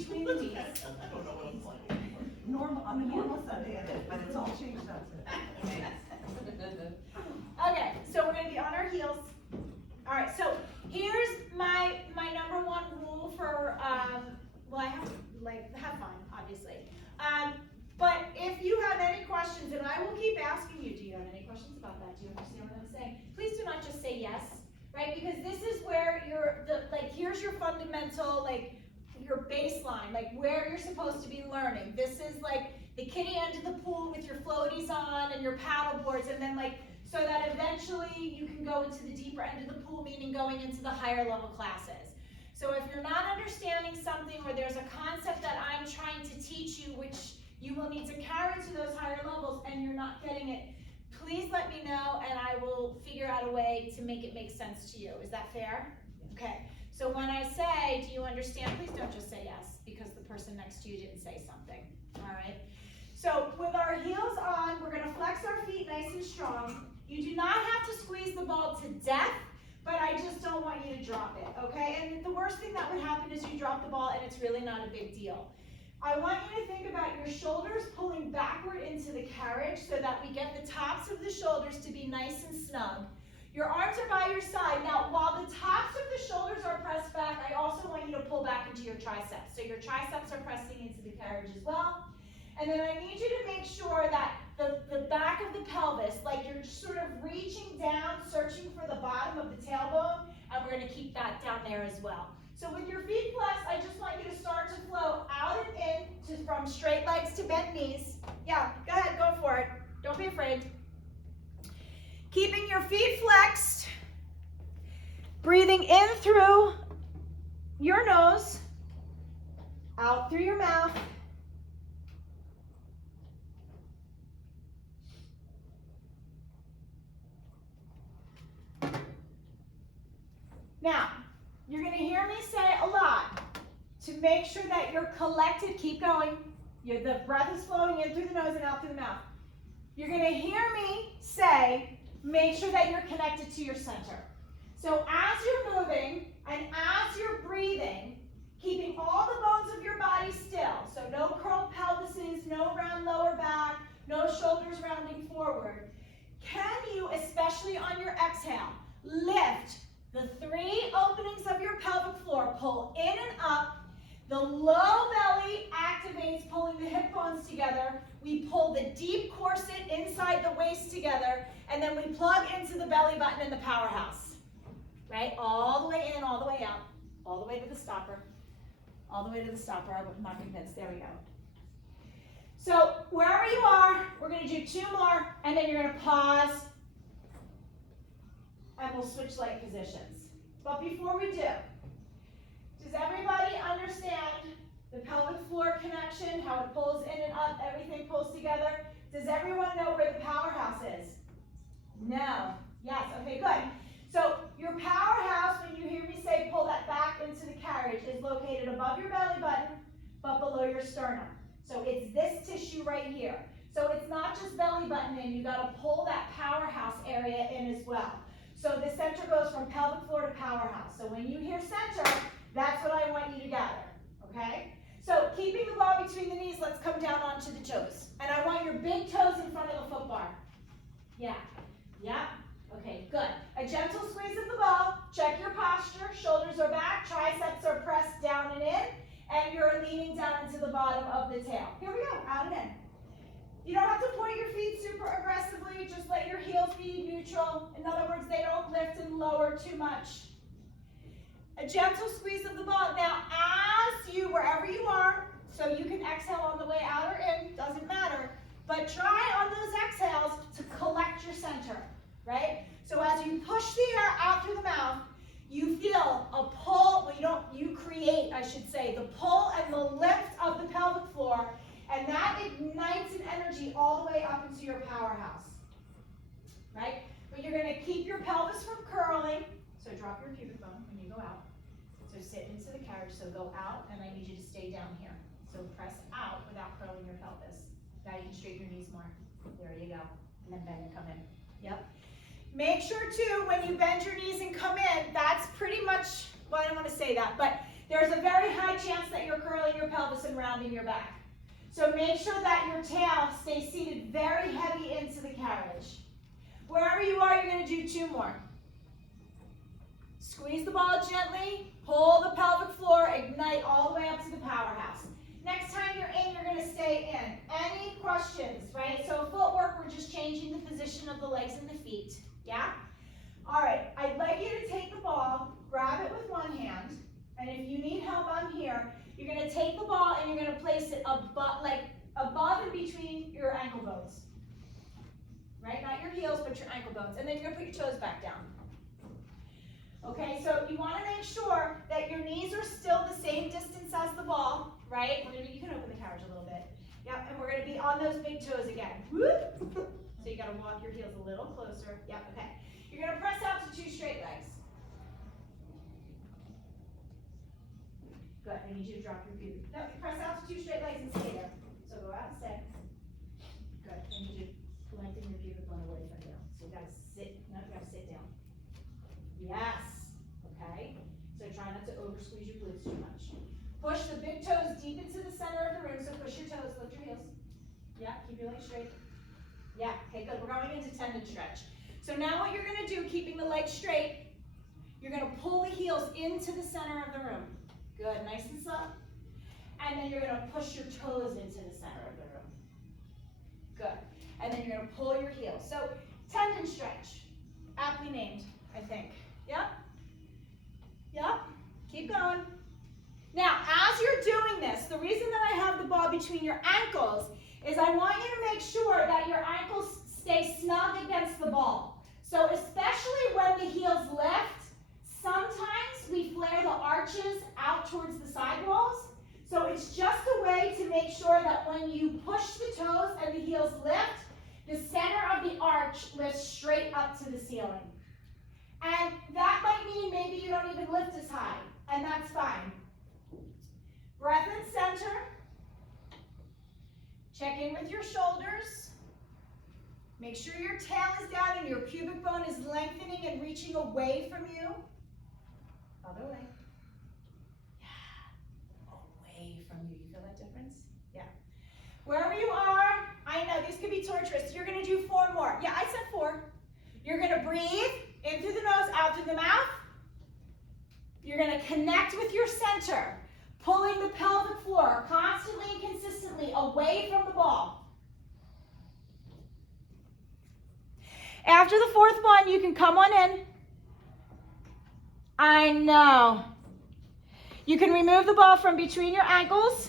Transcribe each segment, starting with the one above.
between the knees. I don't know what I'm like anymore. Normal, on a normal Sunday, I did, but it's all changed up to. Okay, so we're gonna be on our heels. All right, so here's my number one rule for, well, I have fun, obviously. But if you have any questions, and I will keep asking you, do you have any questions about that? Do you understand what I'm saying? Please do not just say yes, right? Because this is where here's your fundamental, your baseline, where you're supposed to be learning. This is like the kiddie end of the pool with your floaties on and your paddle boards, and then so that eventually you can go into the deeper end of the pool, meaning going into the higher level classes. So if you're not understanding something, or there's a concept that I'm trying to teach you, which you will need to carry to those higher levels, and you're not getting it, please let me know, and I will figure out a way to make it make sense to you. Is that fair? Okay. So when I say, do you understand, please don't just say yes, because the person next to you didn't say something. All right? So with our heels on, we're going to flex our feet nice and strong. You do not have to squeeze the ball to death, but I just don't want you to drop it, okay? And the worst thing that would happen is you drop the ball and it's really not a big deal. I want you to think about your shoulders pulling backward into the carriage so that we get the tops of the shoulders to be nice and snug. Your arms are by your side. Now, while the tops of the shoulders are pressed back, I also want you to pull back into your triceps. So your triceps are pressing into the carriage as well. And then I need you to make sure that the back of the pelvis, you're sort of reaching down, searching for the bottom of the tailbone, and we're going to keep that down there as well. So with your feet flexed, I just want you to start to flow out and in from straight legs to bent knees. Yeah, go ahead, go for it. Don't be afraid. Keeping your feet flexed, breathing in through your nose, out through your mouth. Now, you're going to hear me say a lot to make sure that you're collected. Keep going. The breath is flowing in through the nose and out through the mouth. You're going to hear me say, make sure that you're connected to your center. So as you're moving and as you're breathing, keeping all the bones of your body still. So no curled pelvises, no round lower back, no shoulders rounding forward. Can you, especially on your exhale, lift the 3 openings of your pelvic floor, pull in and up. The low belly activates pulling the hip bones together. We pull the deep corset inside the waist together, and then we plug into the belly button in the powerhouse. Right? All the way in, all the way out, all the way to the stopper. All the way to the stopper. I'm not convinced. There we go. So wherever you are, we're going to do 2 more, and then you're going to pause, and we'll switch leg positions. But before we do, does everybody understand the pelvic floor connection, how it pulls in and up, everything pulls together? Does everyone know where the powerhouse is? No. Yes, okay, good. So your powerhouse, when you hear me say pull that back into the carriage, is located above your belly button, but below your sternum. So it's this tissue right here. So it's not just belly button in, you gotta pull that powerhouse area in as well. So the center goes from pelvic floor to powerhouse. So when you hear center, that's what I want you to gather, okay? So keeping the ball between the knees, let's come down onto the toes. And I want your big toes in front of the foot bar. Yeah, okay, good. A gentle squeeze of the ball, check your posture, shoulders are back, triceps are pressed down and in, and you're leaning down into the bottom of the tail. Here we go, out and in. You don't have to point your feet super aggressively, just let your heels be neutral. In other words, they don't lift and lower too much. A gentle squeeze of the ball. Now, as you, wherever you are, so you can exhale on the way out or in, doesn't matter, but try on those exhales to collect your center, right? So as you push the air out through the mouth, you feel a pull, you create, I should say, the pull and the lift of the pelvic floor, and that ignites an energy all the way up into your powerhouse, right? But you're gonna keep your pelvis from curling, so drop your pubic bone when you go out. So sit into the carriage, so go out, and I need you to stay down here. So press out without curling your pelvis. Now you can straighten your knees more. There you go, and then bend and come in. Yep. Make sure too, when you bend your knees and come in, that's pretty much, well, I don't want to say that, but there's a very high chance that you're curling your pelvis and rounding your back. So make sure that your tail stays seated very heavy into the carriage. Wherever you are, you're going to do 2 more. Squeeze the ball gently, pull the pelvic floor, ignite all the way up to the powerhouse. Next time you're in, you're going to stay in. Any questions, right? So footwork, we're just changing the position of the legs and the feet, yeah? All right, I'd like you to take the ball, grab it with one hand, and if you need help, I'm here. You're going to take the ball and you're going to place it above and between your ankle bones. Right? Not your heels, but your ankle bones. And then you're going to put your toes back down. Okay, so you want to make sure that your knees are still the same distance as the ball, right? You can open the carriage a little bit. Yep, and we're going to be on those big toes again. Whoop. So you got to walk your heels a little closer. Yep, okay. You're going to press out to 2 straight legs. Good, I need you to drop your feet. No, press out to 2 straight legs and stay there. So go out and stay. Good, I need you to lengthen your pubic bone away from you. So you gotta sit, no, you gotta sit down. Yes, okay. So try not to over squeeze your glutes too much. Push the big toes deep into the center of the room, so push your toes, lift your heels. Yeah, keep your legs straight. Yeah, okay, good, we're going into tendon stretch. So now what you're gonna do, keeping the legs straight, you're gonna pull the heels into the center of the room. Good, nice and slow. And then you're gonna push your toes into the center of the room. Good. And then you're going to pull your heels. So tendon stretch, aptly named, I think. Yep. Yep. Keep going. Now, as you're doing this, the reason that I have the ball between your ankles is I want you to make sure that your ankles stay snug against the ball. So especially when the heels lift, sometimes we flare the arches out towards the side walls. So it's just a way to make sure that when you push the toes and the heels lift, the center of the arch lifts straight up to the ceiling. And that might mean maybe you don't even lift as high, and that's fine. Breath in center. Check in with your shoulders. Make sure your tail is down and your pubic bone is lengthening and reaching away from you. Other way. From you. You feel that difference? Yeah. Wherever you are, I know these could be torturous. You're going to do 4 more. Yeah, I said 4. You're going to breathe in through the nose, out through the mouth. You're going to connect with your center, pulling the pelvic floor constantly and consistently away from the ball. After the 4th one, you can come on in. I know. You can remove the ball from between your ankles.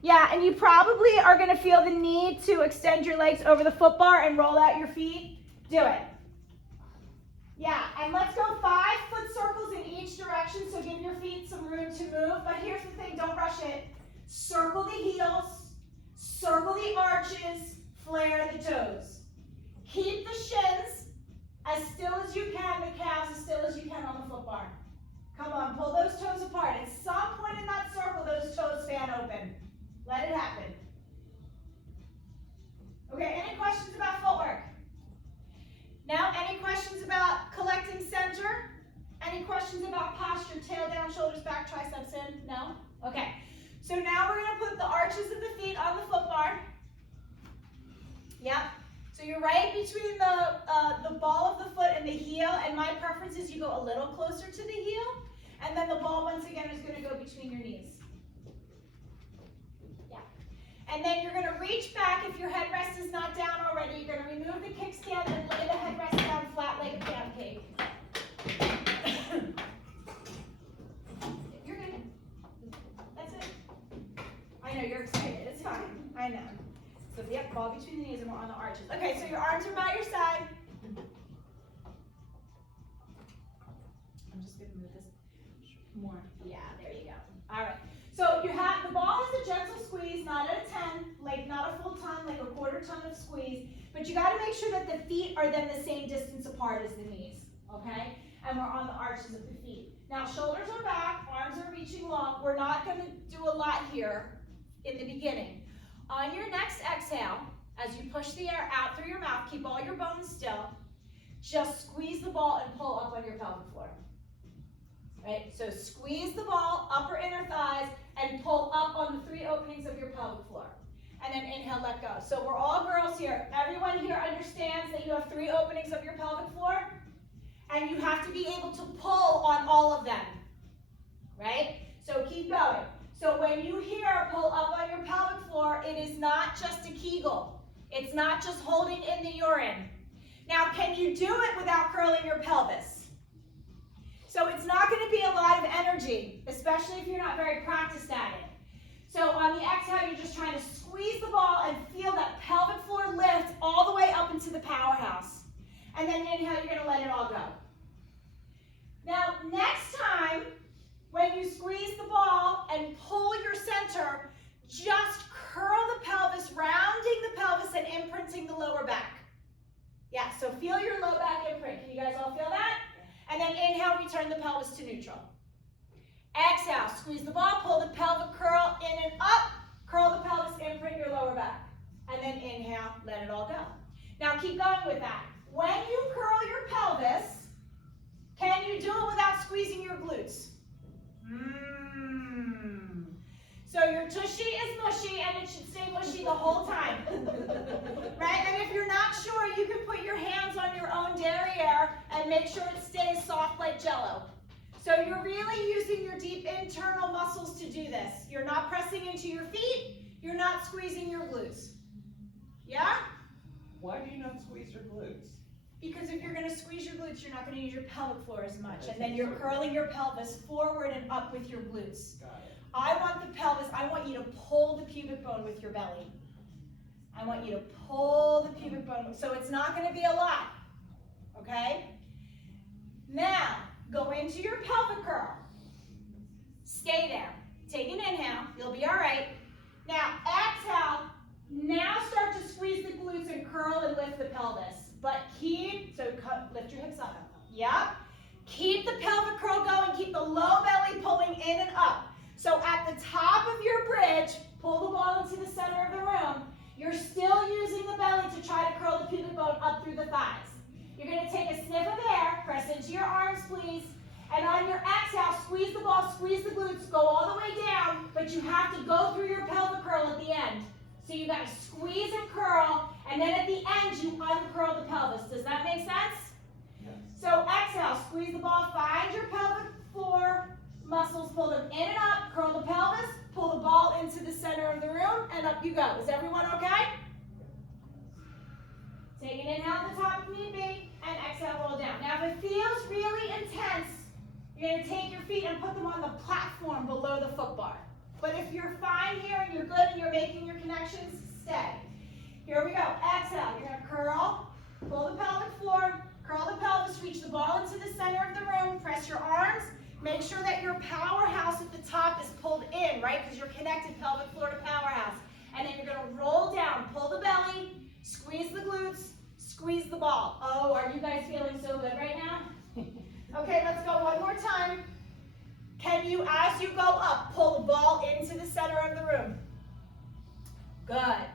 Yeah, and you probably are going to feel the need to extend your legs over the foot bar and roll out your feet. Do it. Yeah, and let's go 5 foot circles in each direction, so give your feet some room to move. But here's the thing, don't rush it. Circle the heels, circle the arches, flare the toes. Keep the shins as still as you can, the calves as still as you can on the foot bar. Come on, pull those toes apart. At some point in that circle, those toes fan open. Let it happen. Okay, any questions about footwork? Now, any questions about collecting center? Any questions about posture, tail down, shoulders back, triceps in? No? Okay. So now we're going to put the arches of the feet on the foot bar. Yep. So you're right between the ball of the foot and the heel, and my preference is you go a little closer to the heel, and then the ball once again is going to go between your knees. Yeah. And then you're going to reach back. If your headrest is not down already, you're going to remove the kickstand and lay the headrest down flat like a pancake. You're good. That's it. I know you're excited. It's fine. I know. So yep, ball between the knees and we're on the arches. Okay, so your arms are by your side. I'm just going to move this more. Yeah, there you go. All right. So you have, the ball is a gentle squeeze, not at a 10, like not a full ton, like a quarter ton of squeeze. But you got to make sure that the feet are then the same distance apart as the knees. Okay? And we're on the arches of the feet. Now shoulders are back, arms are reaching long. We're not going to do a lot here in the beginning. On your next exhale, as you push the air out through your mouth, keep all your bones still. Just squeeze the ball and pull up on your pelvic floor. right? So squeeze the ball, upper inner thighs, and pull up on the 3 openings of your pelvic floor. And then inhale, let go. So we're all girls here. Everyone here understands that you have 3 openings of your pelvic floor, and you have to be able to pull on all of them, right? So keep going. So when you hear pull up on your pelvic floor, it is not just a Kegel. It's not just holding in the urine. Now, can you do it without curling your pelvis? So it's not going to be a lot of energy, especially if you're not very practiced at it. So on the exhale, you're just trying to squeeze the ball and feel that pelvic floor lift all the way up into the powerhouse. And then inhale, you're going to let it all go. Now, next time, when you squeeze the ball and pull your center, just curl the pelvis, rounding the pelvis and imprinting the lower back. Yeah, so feel your low back imprint. Can you guys all feel that? And then inhale, return the pelvis to neutral. Exhale, squeeze the ball, pull the pelvic curl in and up, curl the pelvis, imprint your lower back. And then inhale, let it all go. Now keep going with that. When you curl your pelvis, can you do it without squeezing your glutes? So your tushy is mushy and it should stay mushy the whole time. Right? And if you're not sure, you can put your hands on your own derriere and make sure it stays soft like Jell-O. So you're really using your deep internal muscles to do this. You're not pressing into your feet. You're not squeezing your glutes. Yeah? Why do you not squeeze your glutes? Because if you're going to squeeze your glutes, you're not going to use your pelvic floor as much. And then you're curling your pelvis forward and up with your glutes. Got it. I want the pelvis, I want you to pull the pubic bone with your belly. I want you to pull the pubic bone. So it's not going to be a lot. Okay? Now, go into your pelvic curl. Stay there. Take an inhale. You'll be all right. Now, exhale. Now start to squeeze the glutes and curl and lift the pelvis. But lift your hips up. Yep. Keep the pelvic curl going. Keep the low belly pulling in and up. So at the top of your bridge, pull the ball into the center of the room. You're still using the belly to try to curl the pubic bone up through the thighs. You're going to take a sniff of air, press into your arms, please. And on your exhale, squeeze the ball, squeeze the glutes, go all the way down, but you have to go through your pelvic curl at the end. So you got to squeeze and curl, and then at the end, you uncurl the pelvis. Does that make sense? Yes. So exhale, squeeze the ball, find your pelvic floor muscles, pull them in and up, curl the pelvis, pull the ball into the center of the room, and up you go. Is everyone okay? Take an inhale at the top if need be, and exhale, roll down. Now if it feels really intense, you're going to take your feet and put them on the platform below the foot bar. But if you're fine here and you're good and you're making your connections, stay. Here we go. Exhale. You're going to curl, pull the pelvic floor, curl the pelvis, reach the ball into the center of the room, press your arms. Make sure that your powerhouse at the top is pulled in, right? Because you're connected pelvic floor to powerhouse. And then you're going to roll down, pull the belly, squeeze the glutes, squeeze the ball. Oh, are you guys feeling so good right now? Okay, let's go one more time. Can you, as you go up, pull the ball into the center of the room? Good.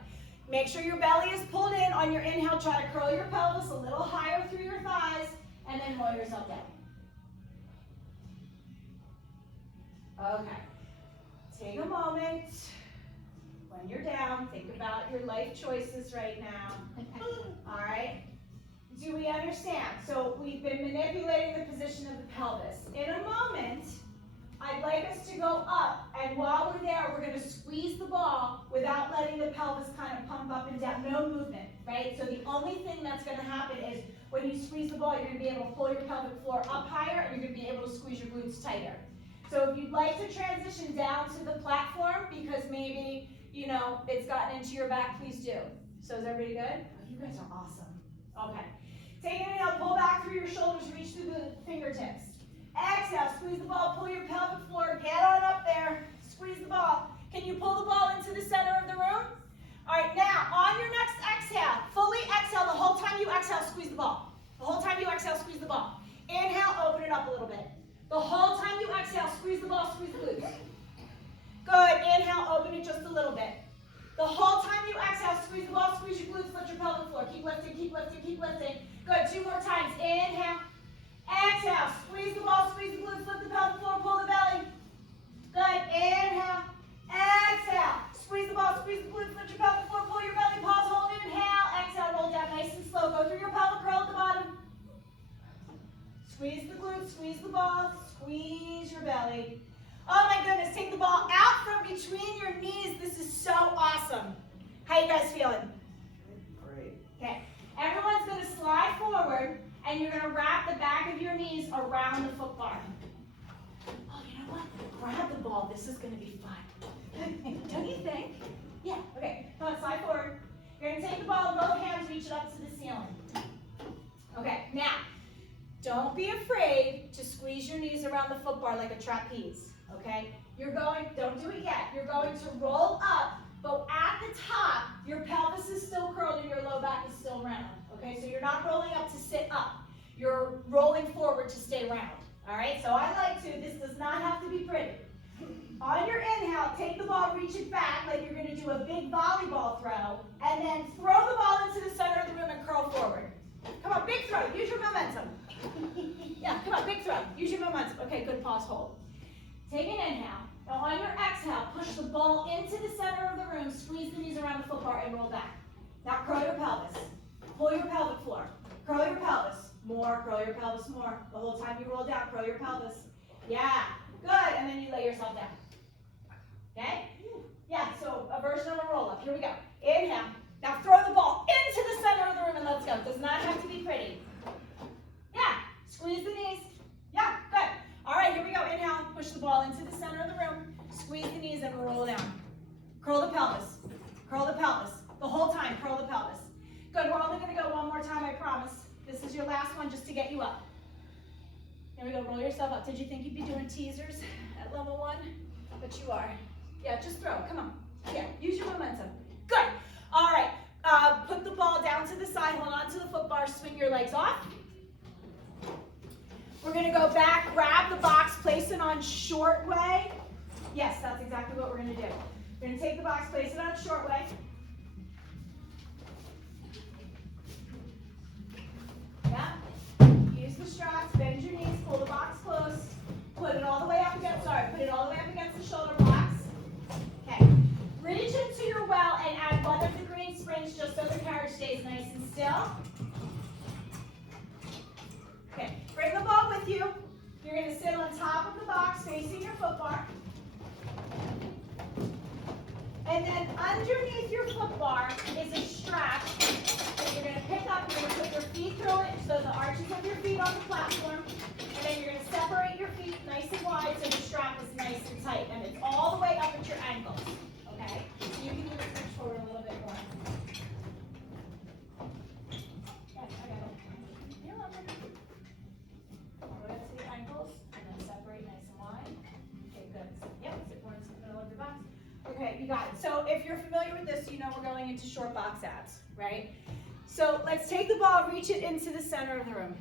Make sure your belly is pulled in. On your inhale, try to curl your pelvis a little higher through your thighs, and then roll yourself down. Okay. Take a moment. When you're down, think about your life choices right now. All right? Do we understand? So we've been manipulating the position of the pelvis. In a moment, I'd like us to go up, and while we're there, we're going to squeeze the ball without letting the pelvis kind of pump up and down. No movement, right? So the only thing that's going to happen is when you squeeze the ball, you're going to be able to pull your pelvic floor up higher, and you're going to be able to squeeze your glutes tighter. So if you'd like to transition down to the platform because maybe, you know, it's gotten into your back, please do. So is everybody good? Oh, you guys are awesome. Okay. Take an inhale, pull back through your shoulders, reach through the fingertips. Exhale, squeeze the ball, pull your pelvic floor, get on up there, squeeze the ball. Can you pull the ball into the center of the room? All right, now, on your next exhale, fully exhale, the whole time you exhale, squeeze the ball. The whole time you exhale, squeeze the ball. Inhale, open it up a little bit. The whole time you exhale, squeeze the ball, squeeze the glutes. Good, inhale, open it just a little bit. The whole time you exhale, squeeze the ball, squeeze your glutes, lift your pelvic floor. Keep lifting, keep lifting, keep lifting. Good, 2 more times. Inhale, exhale, squeeze the ball, squeeze the glutes, lift the pelvic Oh my goodness, take the ball out from between your knees. This is so awesome. How you guys feeling? Great. Okay, everyone's gonna slide forward and you're gonna wrap the back of your knees around the foot bar. Oh, you know what? Grab the ball, this is gonna be fun. Don't you think? Yeah, okay, come on, slide forward. You're gonna take the ball in both hands, reach it up to the ceiling. Okay, now, don't be afraid to squeeze your knees around the foot bar like a trapeze, okay? Don't do it yet. You're going to roll up, but at the top, your pelvis is still curled and your low back is still round, okay? So you're not rolling up to sit up. You're rolling forward to stay round, all right? So I like to, this does not have to be pretty. On your inhale, take the ball, reach it back like you're gonna do a big volleyball throw, and then throw the ball into the center of the room and curl forward. Come on, big throw, use your momentum. Yeah, come on, big throw, use your momentum. Okay, good, pause, hold. Take an inhale. Now on your exhale, push the ball into the center of the room, squeeze the knees around the foot bar and roll back. Now curl your pelvis. Pull your pelvic floor. Curl your pelvis. More, curl your pelvis more. The whole time you roll down, curl your pelvis. Yeah, good, and then you lay yourself down. Okay? Yeah, so a version of a roll up. Here we go. Inhale. Now throw the ball into the center of the room and let's go. Does not have to be pretty. Yeah, squeeze the knees. Yeah, good. All right, here we go. Inhale, push the ball into the center of the room. Squeeze the knees and roll down. Curl the pelvis. Curl the pelvis. The whole time, curl the pelvis. Good, we're only gonna go one more time, I promise. This is your last one just to get you up. Here we go, roll yourself up. Did you think you'd be doing teasers at level 1? But you are. Yeah, just throw, come on. Yeah, use your momentum. Good. All right, put the ball down to the side, hold on to the foot bar, swing your legs off. We're gonna go back, grab the box, place it on short way. Yes, that's exactly what we're gonna do. We're gonna take the box, place it on short way. Yeah, use the straps, bend your knees, pull the box close, put it all the way up against, put it all the way up against the shoulder blocks. Okay, reach into your well and add one of the green springs just so the carriage stays nice and still. Okay, bring the ball with you. You're going to sit on top of the box facing your foot bar. And then underneath your foot bar is a strap that you're going to pick up. You're going to put your feet through it, so the arches of your feet on the platform. And then you're going to separate your feet nice and wide so the strap is nice and tight. And it's all the way up at your ankles. Okay? So you can even reach forward a little bit more. Yes, I got it. You're welcome. All the way up to your ankles, and then separate nice and wide. Okay, good. Yep, sit forward into the middle of your box. Okay, you got it. So if you're familiar with this, you know we're going into short box abs, right? So let's take the ball, reach it into the center of the room.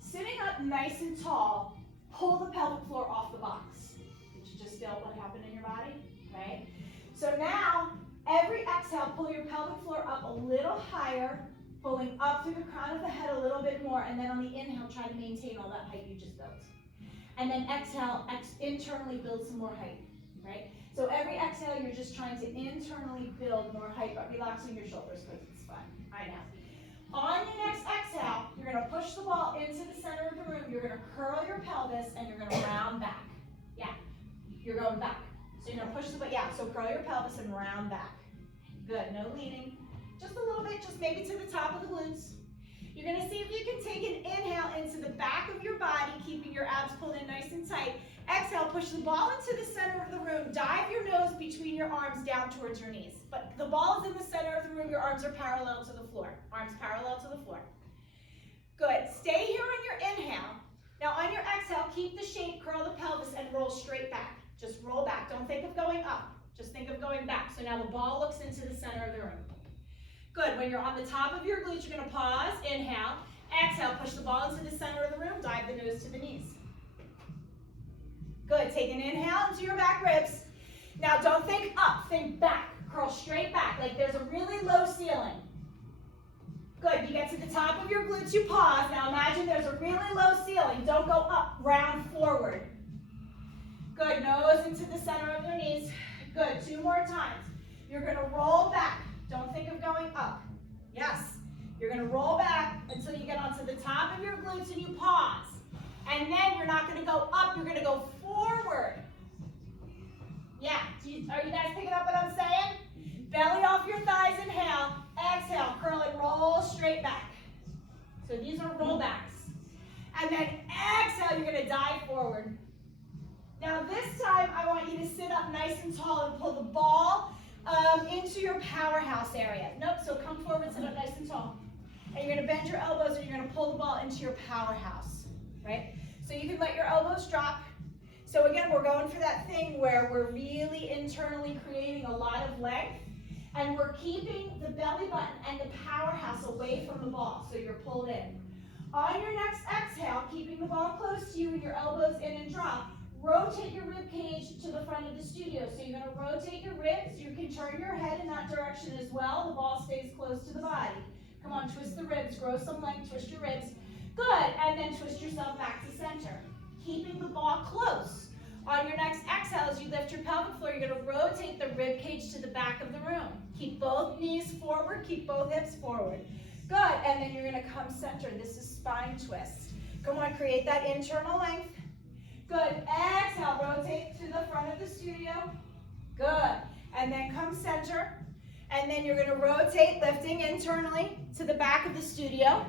Sitting up nice and tall, pull the pelvic floor off the box. Did you just feel what happened in your body, right? So now, every exhale, pull your pelvic floor up a little higher, pulling up through the crown of the head a little bit more, and then on the inhale, try to maintain all that height you just built. And then exhale, internally build some more height, right? So every exhale, you're just trying to internally build more height, but relaxing your shoulders because it's fun. I know. On your next exhale, you're going to push the ball into the center of the room. You're going to curl your pelvis and you're going to round back. Yeah, you're going back. So you're going to push the ball. Yeah, so curl your pelvis and round back. Good, no leaning. Just a little bit, just maybe to the top of the glutes. You're going to see if you can take an inhale into the back of your body, keeping your abs pulled in nice and tight. Exhale, push the ball into the center of the room. Dive your nose between your arms down towards your knees. But the ball is in the center of the room. Your arms are parallel to the floor. Arms parallel to the floor. Good. Stay here on your inhale. Now on your exhale, keep the shape, curl the pelvis, and roll straight back. Just roll back. Don't think of going up. Just think of going back. So now the ball looks into the center of the room. Good. When you're on the top of your glutes, you're going to pause, inhale, exhale, push the ball into the center of the room, dive the nose to the knees. Good. Take an inhale into your back ribs. Now don't think up, think back. Curl straight back, like there's a really low ceiling. Good. You get to the top of your glutes, you pause. Now imagine there's a really low ceiling. Don't go up, round forward. Good. Nose into the center of your knees. Good. 2 more times. You're going to roll back. Don't think of going up. Yes. You're going to roll back until you get onto the top of your glutes and you pause. And then you're not going to go up, you're going to go Are you guys picking up what I'm saying? Belly off your thighs, inhale. Exhale, curl and roll straight back. So these are rollbacks. And then exhale, you're gonna dive forward. Now this time, I want you to sit up nice and tall and pull the ball into your powerhouse area. Nope, so come forward, sit up nice and tall. And you're gonna bend your elbows and you're gonna pull the ball into your powerhouse, right? So you can let your elbows drop. So again, we're going for that thing where we're really internally creating a lot of length and we're keeping the belly button and the powerhouse away from the ball, so you're pulled in. On your next exhale, keeping the ball close to you and your elbows in and drop, rotate your rib cage to the front of the studio. So you're gonna rotate your ribs. You can turn your head in that direction as well. The ball stays close to the body. Come on, twist the ribs, grow some length, twist your ribs. Good, and then twist yourself back to center. Keeping the ball close. On your next exhale, as you lift your pelvic floor, you're gonna rotate the rib cage to the back of the room. Keep both knees forward, keep both hips forward. Good, and then you're gonna come center. This is spine twist. Come on, create that internal length. Good, exhale, rotate to the front of the studio. Good, and then come center. And then you're gonna rotate, lifting internally to the back of the studio.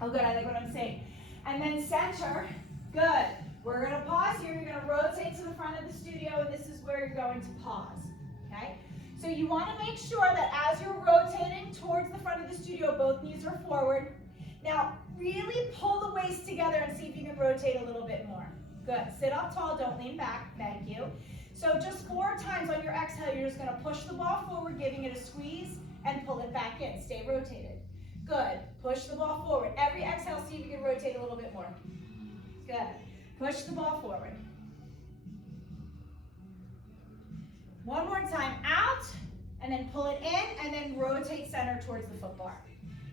Oh good, I like what I'm saying. And then center, good. We're gonna pause here, you're gonna rotate to the front of the studio, and this is where you're going to pause, okay? So you wanna make sure that as you're rotating towards the front of the studio, both knees are forward. Now, really pull the waist together and see if you can rotate a little bit more. Good, sit up tall, don't lean back, thank you. So just 4 times on your exhale, you're just gonna push the ball forward, giving it a squeeze, and pull it back in, stay rotated. Good, push the ball forward. Every exhale, see if you can rotate a little bit more. Good, push the ball forward. One more time, out, and then pull it in, and then rotate center towards the foot bar.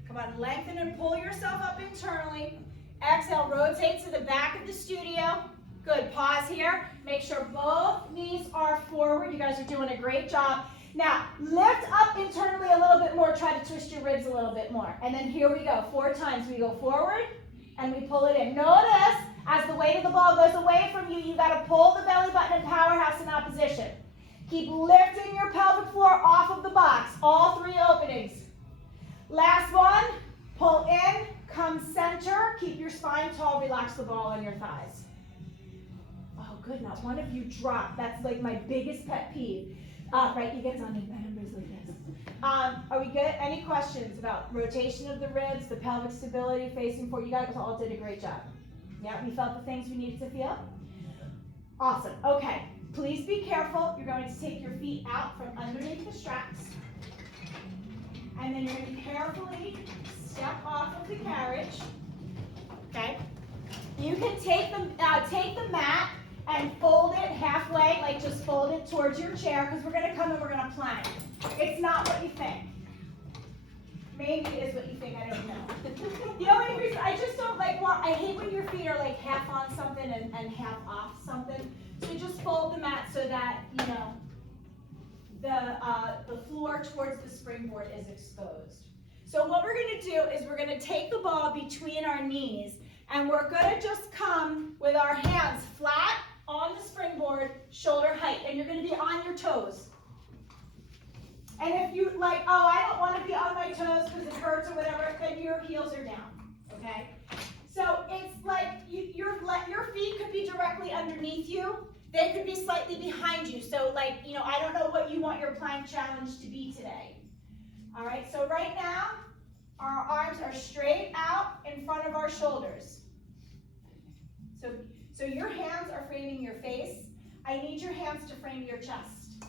Come on, lengthen and pull yourself up internally. Exhale, rotate to the back of the studio. Good, pause here. Make sure both knees are forward. You guys are doing a great job. Now, lift up internally a little bit more. Try to twist your ribs a little bit more. And then here we go, 4 times. We go forward, and we pull it in. Notice, as the weight of the ball goes away from you, you gotta pull the belly button and powerhouse in opposition. Keep lifting your pelvic floor off of the box, all 3 openings. Last one, pull in, come center, keep your spine tall, relax the ball on your thighs. Oh, good, not one of you dropped. That's like my biggest pet peeve. Right, you guys on me, members like this. Are we good? Any questions about rotation of the ribs, the pelvic stability, facing forward? You guys all did a great job. Yeah, we felt the things we needed to feel? Awesome, okay. Please be careful. You're going to take your feet out from underneath the straps. And then you're going to carefully step off of the carriage. Okay? You can take the mat and fold it halfway, like just fold it towards your chair, because we're going to come and we're going to plank. It's not what you think. Maybe it is what you think, I don't know. The only reason, I just don't like, I hate when your feet are like half on something and half off something. So just fold the mat so that, you know, the floor towards the springboard is exposed. So what we're gonna do is we're gonna take the ball between our knees and we're gonna just come with our hands flat on the springboard, shoulder height, and you're gonna be on your toes. And if you like, oh, I don't wanna be on my toes because it hurts or whatever, then your heels are down, okay? So it's like your feet could be directly underneath you. They could be slightly behind you. So like, you know, I don't know what you want your plank challenge to be today. All right, so right now, our arms are straight out in front of our shoulders. So your hands are framing your face. I need your hands to frame your chest.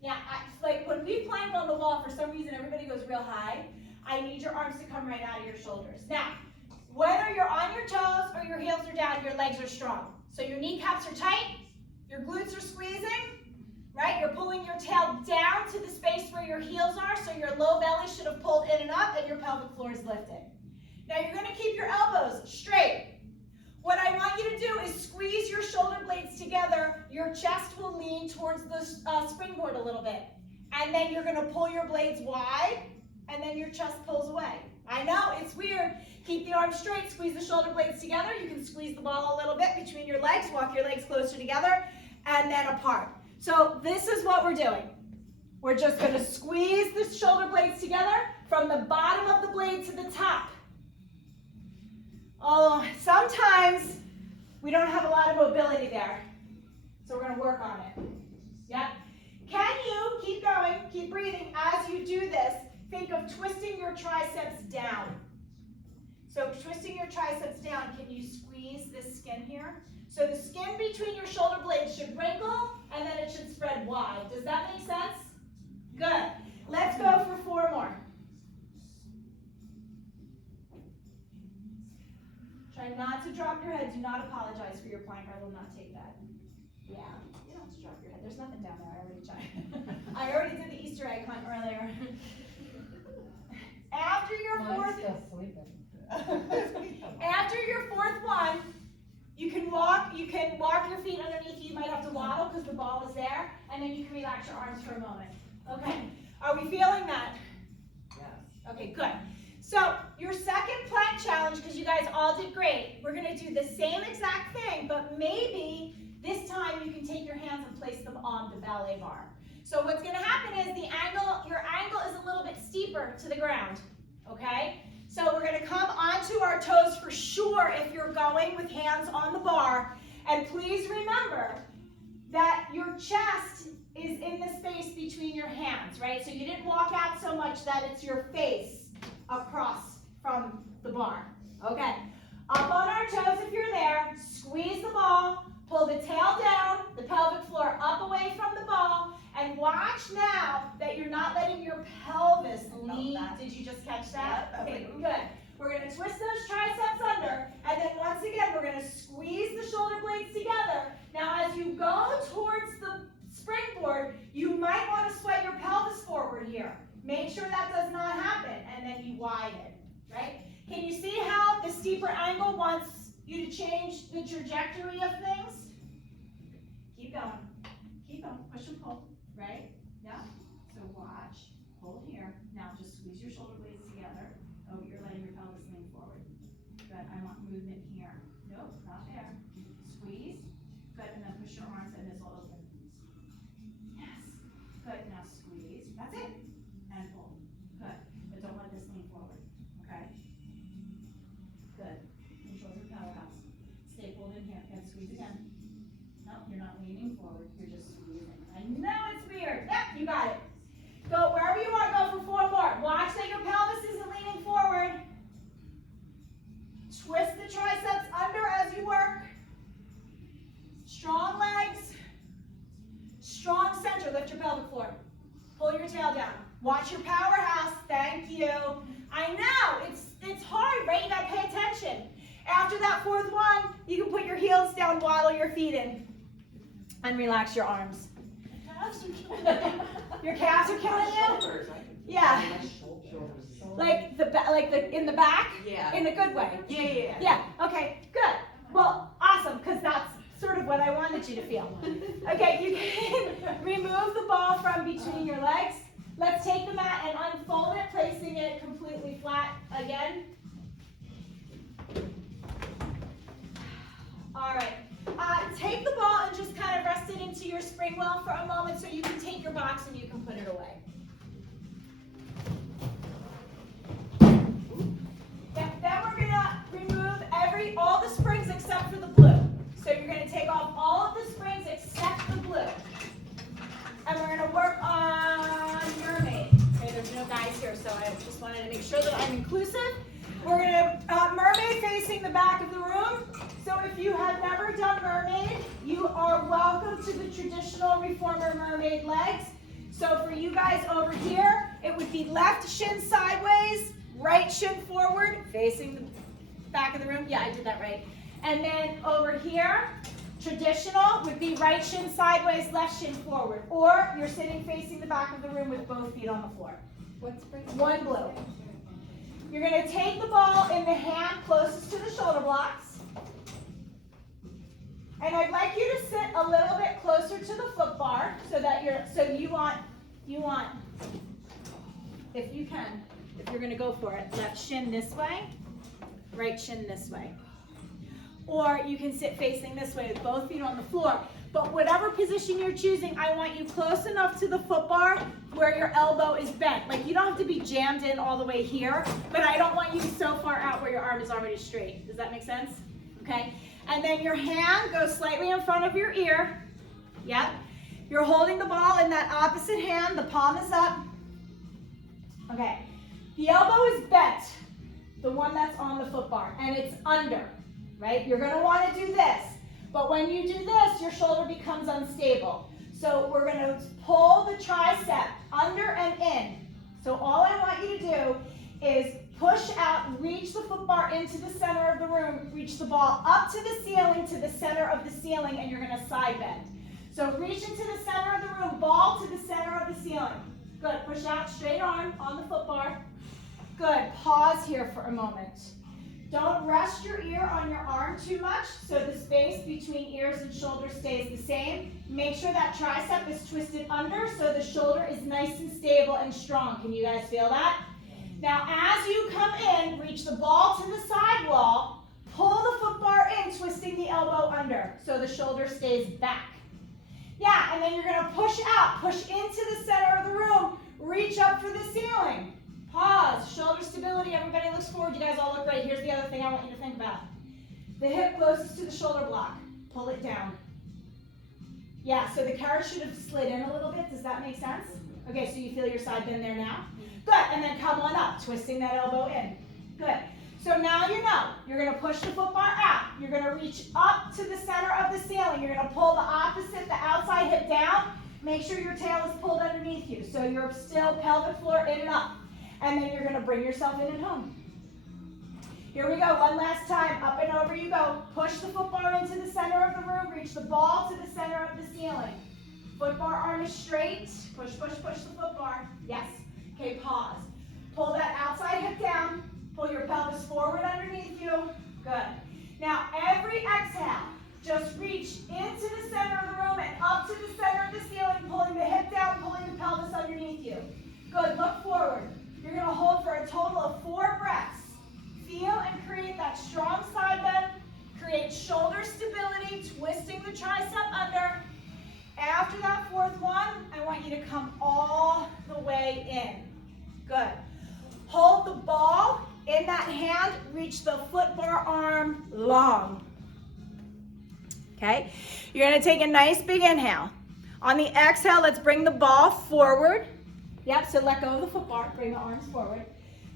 Yeah, like when we plank on the wall, for some reason everybody goes real high. I need your arms to come right out of your shoulders. Now, whether you're on your toes or your heels are down, your legs are strong. So your kneecaps are tight, your glutes are squeezing, right? You're pulling your tail down to the space where your heels are, so your low belly should have pulled in and up and your pelvic floor is lifted. Now you're gonna keep your elbows straight. What I want you to do is squeeze your shoulder blades together. Your chest will lean towards the springboard a little bit. And then you're gonna pull your blades wide, and then your chest pulls away. I know, it's weird. Keep the arms straight, squeeze the shoulder blades together. You can squeeze the ball a little bit between your legs, walk your legs closer together, and then apart. So this is what we're doing. We're just going to squeeze the shoulder blades together from the bottom of the blade to the top. Oh, sometimes we don't have a lot of mobility there. So we're going to work on it. Yep. Can you keep going, keep breathing as you do this? Think of twisting your triceps down. So twisting your triceps down, can you squeeze this skin here? So the skin between your shoulder blades should wrinkle and then it should spread wide. Does that make sense? Good. Let's go for 4 more. Try not to drop your head. Do not apologize for your plank. I will not take that. Yeah, you don't have to drop your head. There's nothing down there. I already tried. I already did the Easter egg hunt earlier. After your fourth one, you can walk your feet underneath you. You might have to waddle because the ball is there, and then you can relax your arms for a moment. Okay, are we feeling that? Yes. Okay, good. So your second plank challenge, because you guys all did great, we're going to do the same exact thing, but maybe this time you can take your hands and place them on the ballet bar. So what's going to happen is your angle is a little bit steeper to the ground, okay? So we're going to come onto our toes for sure if you're going with hands on the bar. And please remember that your chest is in the space between your hands, right? So you didn't walk out so much that it's your face across from the bar. Okay, up on our toes if you're there, squeeze the ball, pull the tail down, the pelvic floor up away from the ball, and watch now that you're not letting your pelvis lean. Did you just catch that? Yeah, Okay, good. We're going to twist those triceps under, and then once again, we're going to squeeze the shoulder blades together. Now, as you go towards the springboard, you might want to sweat your pelvis forward here. Make sure that does not happen, and then you widen, right? Can you see how the steeper angle wants you to change the trajectory of things? Keep going, push and pull, right? Yeah, so watch, hold here. Now just squeeze your shoulder blades together. Oh, you're letting your pelvis lean forward. Good, I want movement here. Nope, not there. Squeeze, good, and then push your arms and this will open. Yes, good, now squeeze, that's it. And pull. Good. But don't let this lean forward. Okay? Good. Control your powerhouse. Stay pulled in here. And squeeze again. No, you're not leaning forward. You're just squeezing. I know it's weird. Yep, you got it. Go wherever you are. Go for 4 more. Watch that your pelvis isn't leaning forward. Twist the triceps under as you work. Strong legs. Strong center. Lift your pelvic floor. Pull your tail down. Watch your powerhouse. Thank you. I know, it's hard, right? You gotta pay attention. After that 4th one, you can put your heels down, waddle your feet in, and relax your arms. Your calves are killing you? Yeah. Like in the back? Yeah. In a good way? Yeah. Yeah, okay, good. Well, awesome, because that's sort of what I wanted you to feel. Okay, you can remove the ball from between your legs. Let's take the mat and unfold it, placing it completely flat again. All right. Take the ball and just kind of rest it into your spring well for a moment so you can take your box and you can put it away. Then we're going to remove all the springs except for the blue. So you're going to take off all of the springs except the blue. And we're going to work on mermaid. Okay, there's no guys here, so I just wanted to make sure that I'm inclusive. We're going to mermaid facing the back of the room. So if you have never done mermaid, you are welcome to the traditional reformer mermaid legs. So for you guys over here, it would be left shin sideways, right shin forward, facing the back of the room. Yeah, I did that right. And then over here, traditional would be right shin sideways, left shin forward. Or you're sitting facing the back of the room with both feet on the floor. One blue. You're going to take the ball in the hand closest to the shoulder blocks. And I'd like you to sit a little bit closer to the foot bar so that you want, if you can, if you're going to go for it, left shin this way, right shin this way. Or you can sit facing this way with both feet on the floor. But whatever position you're choosing, I want you close enough to the foot bar where your elbow is bent. Like you don't have to be jammed in all the way here, but I don't want you so far out where your arm is already straight. Does that make sense? Okay. And then your hand goes slightly in front of your ear. Yep. You're holding the ball in that opposite hand. The palm is up. Okay. The elbow is bent, the one that's on the foot bar, and it's under, right? You're going to want to do this. But when you do this, your shoulder becomes unstable. So we're going to pull the tricep under and in. So all I want you to do is push out, reach the foot bar into the center of the room, reach the ball up to the ceiling, to the center of the ceiling, and you're going to side bend. So reach into the center of the room, ball to the center of the ceiling. Good, push out, straight arm on the foot bar. Good, pause here for a moment. Don't rest your ear on your arm too much, so the space between ears and shoulders stays the same. Make sure that tricep is twisted under so the shoulder is nice and stable and strong. Can you guys feel that? Now, as you come in, reach the ball to the side wall, pull the foot bar in, twisting the elbow under so the shoulder stays back. Yeah, and then you're going to push out, push into the center of the room, reach up for the ceiling. Pause, shoulder stability, everybody looks forward. You guys all look great. Here's the other thing I want you to think about. The hip closest to the shoulder block, pull it down. Yeah, so the carrot should have slid in a little bit. Does that make sense? Okay, so you feel your side bend there now? Good, and then come on up, twisting that elbow in. Good. So now you know, you're going to push the foot bar out. You're going to reach up to the center of the ceiling. You're going to pull the opposite, the outside hip down. Make sure your tail is pulled underneath you. So you're still pelvic floor in and up. And then you're going to bring yourself in and home. Here we go, one last time. Up and over you go. Push the foot bar into the center of the room. Reach the ball to the center of the ceiling. Foot bar arm is straight. Push, push, push the foot bar. Yes. Okay, pause. Pull that outside hip down. Pull your pelvis forward underneath you. Good. Now, every exhale, just reach into the center of the room and up to the center of the ceiling, pulling the hip down, pulling the pelvis underneath you. Good. Look forward. You're going to hold for a total of 4 breaths. Feel and create that strong side bend. Create shoulder stability, twisting the tricep under. After that 4th one, I want you to come all the way in. Good. Hold the ball in that hand. Reach the foot bar arm long. Okay? You're going to take a nice big inhale. On the exhale, let's bring the ball forward. Yep, so let go of the foot bar. Bring the arms forward.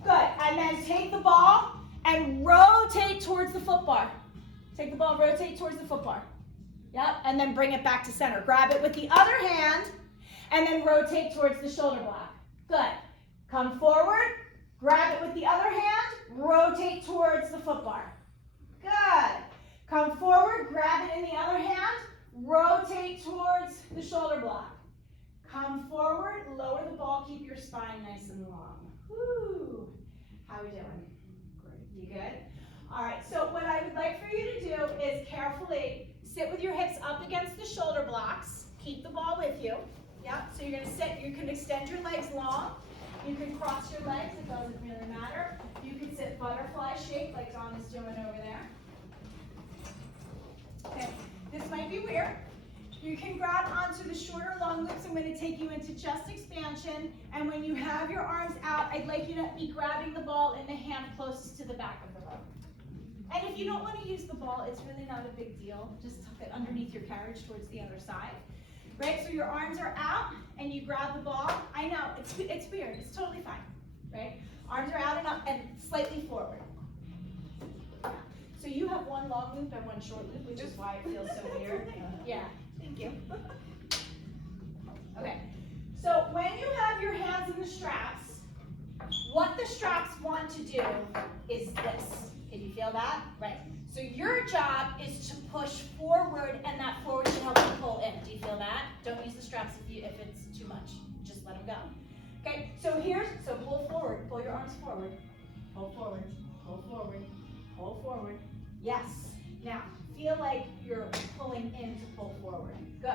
Good. And then take the ball and rotate towards the foot bar. Take the ball, rotate towards the foot bar. Yep, and then bring it back to center. Grab it with the other hand, and then rotate towards the shoulder block. Good. Come forward, grab it with the other hand, rotate towards the foot bar. Good. Come forward, grab it in the other hand, rotate towards the shoulder block. Come forward, lower the ball, keep your spine nice and long. Woo. How we doing? Great. You good? All right, so what I would like for you to do is carefully sit with your hips up against the shoulder blocks. Keep the ball with you. Yep, so you're going to sit, you can extend your legs long. You can cross your legs, it doesn't really matter. You can sit butterfly shape like Dawn is doing over there. Okay, this might be weird. You can grab onto the shorter long loops. I'm going to take you into chest expansion. And when you have your arms out, I'd like you to be grabbing the ball in the hand closest to the back of the row. And if you don't want to use the ball, it's really not a big deal. Just tuck it underneath your carriage towards the other side. Right, so your arms are out and you grab the ball. I know, it's weird, it's totally fine, right? Arms are out and up and slightly forward. Yeah. So you have one long loop and one short loop, which is why it feels so weird. Yeah, thank you. Okay, so when you have your hands in the straps, what the straps want to do is this. Can you feel that? Right. So your job is to push forward, and that forward should help you pull in. Do you feel that? Don't use the straps if it's too much. Just let them go. Okay, so pull forward. Pull your arms forward. Pull forward. Pull forward. Pull forward. Yes. Now, feel like you're pulling in to pull forward. Good.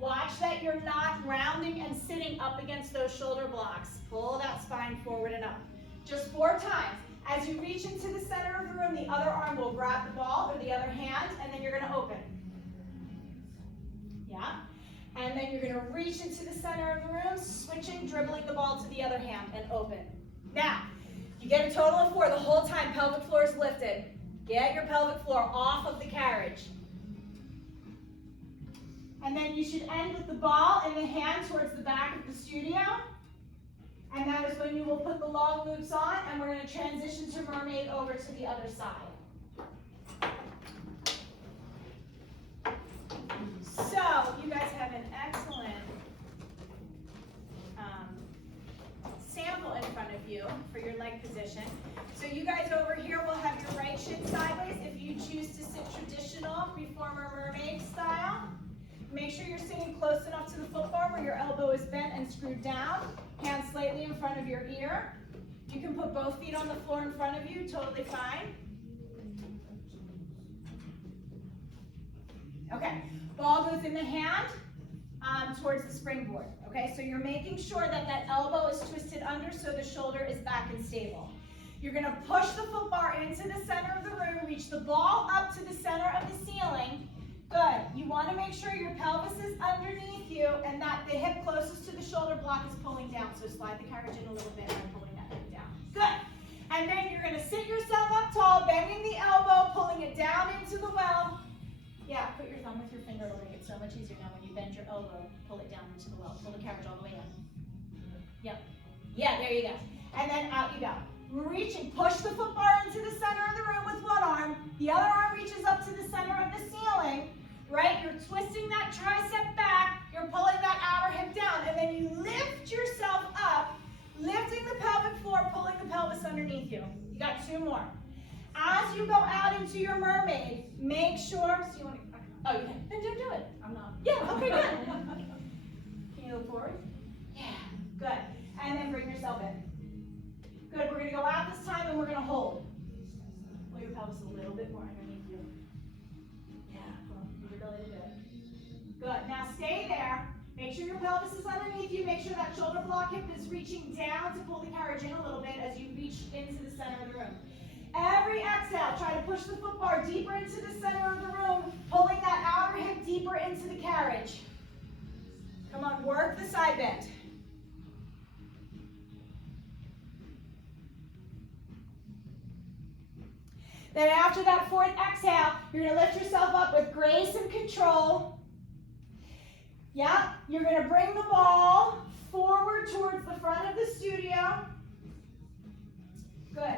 Watch that you're not rounding and sitting up against those shoulder blocks. Pull that spine forward and up. Just 4 times. As you reach into the center of the room, the other arm will grab the ball or the other hand, and then you're going to open. And then you're gonna reach into the center of the room, switching, dribbling the ball to the other hand, and open. Now, you get a total of 4 the whole time pelvic floor is lifted. Get your pelvic floor off of the carriage. And then you should end with the ball in the hand towards the back of the studio. And that is when you will put the long loops on, and we're going to transition to mermaid over to the other side. So, you guys have an excellent sample in front of you for your leg position. So you guys over here will have your right shin sideways if you choose to sit traditional reformer mermaid style. Make sure you're sitting close enough to the foot bar where your elbow is bent and screwed down, hands slightly in front of your ear. You can put both feet on the floor in front of you, totally fine. Okay, ball goes in the hand towards the springboard. Okay, so you're making sure that that elbow is twisted under so the shoulder is back and stable. You're going to push the foot bar into the center of the room, reach the ball up to the center of the ceiling. Good. You want to make sure your pelvis is underneath you and that the hip closest to the shoulder block is pulling down. So slide the carriage in a little bit and pulling that hip down. Good. And then you're going to sit yourself up tall, bending the elbow, pulling it down into the well. Yeah, put your thumb with your finger. It'll make it so much easier now when you bend your elbow. Pull it down into the well. Pull the carriage all the way in. Yep. Yeah, there you go. And then out you go. Reaching, push the foot bar into the center of the room with one arm. The other arm reaches up to the center of the ceiling, right? You're twisting that tricep back. You're pulling that outer hip down. And then you lift yourself up, lifting the pelvic floor, pulling the pelvis underneath you. You got 2 more. As you go out into your mermaid, make sure, so you want to, oh, you can, then do it. I'm not. Yeah, okay, good. Can you look forward? Yeah, good. And then bring yourself in. Good, we're going to go out this time and we're going to hold. Pull your pelvis a little bit more underneath you. Yeah, move your belly a bit. Good, now stay there. Make sure your pelvis is underneath you. Make sure that shoulder block hip is reaching down to pull the carriage in a little bit as you reach into the center of the room. Every exhale, try to push the foot bar deeper into the center of the room, pulling that outer hip deeper into the carriage. Come on, work the side bend. Then after that 4th exhale, you're going to lift yourself up with grace and control. Yeah, you're going to bring the ball forward towards the front of the studio. Good.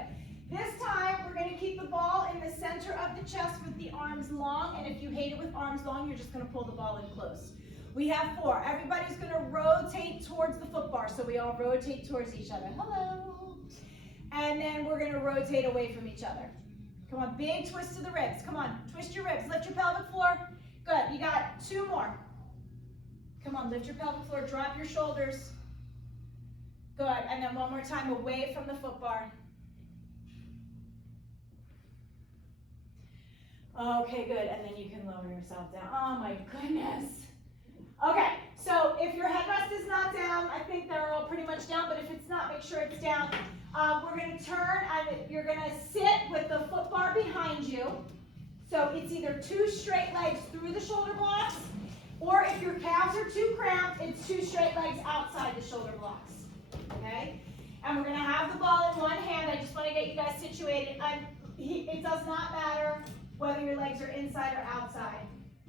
This time, we're going to keep the ball in the center of the chest with the arms long, and if you hate it with arms long, you're just going to pull the ball in close. We have 4. Everybody's going to rotate towards the foot bar, so we all rotate towards each other. Hello. And then we're going to rotate away from each other. Come on, big twist to the ribs. Come on, twist your ribs. Lift your pelvic floor. Good, you got 2 more. Come on, lift your pelvic floor, drop your shoulders. Good, and then one more time, away from the foot bar. Okay, good, and then you can lower yourself down. Oh my goodness. Okay, so if your headrest is not down, I think they're all pretty much down, but if it's not, make sure it's down. We're going to turn, and you're going to sit with the foot bar behind you. So it's either 2 straight legs through the shoulder blocks, or if your calves are too cramped, it's 2 straight legs outside the shoulder blocks. Okay? And we're going to have the ball in one hand. I just want to get you guys situated. It does not matter whether your legs are inside or outside,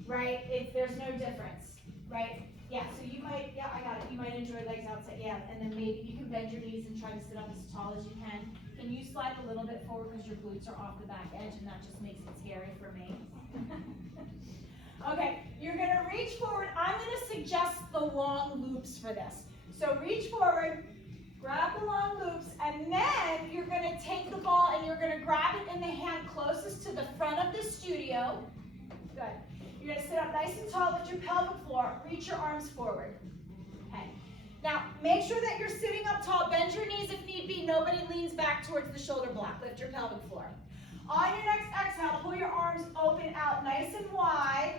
right? There's no difference, right? Yeah, so you might, yeah, I got it. You might enjoy legs outside, yeah. And then maybe you can bend your knees and try to sit up as tall as you can. Can you slide a little bit forward because your glutes are off the back edge and that just makes it scary for me? Okay, you're gonna reach forward. I'm gonna suggest the long loops for this. So reach forward, grab the long loops, and then you're gonna take the ball and you're gonna grab it in the hand closest to the front of the studio. Good. You're gonna sit up nice and tall, lift your pelvic floor, reach your arms forward. Okay. Now, make sure that you're sitting up tall, bend your knees if need be, nobody leans back towards the shoulder block, lift your pelvic floor. On your next exhale, pull your arms open out nice and wide.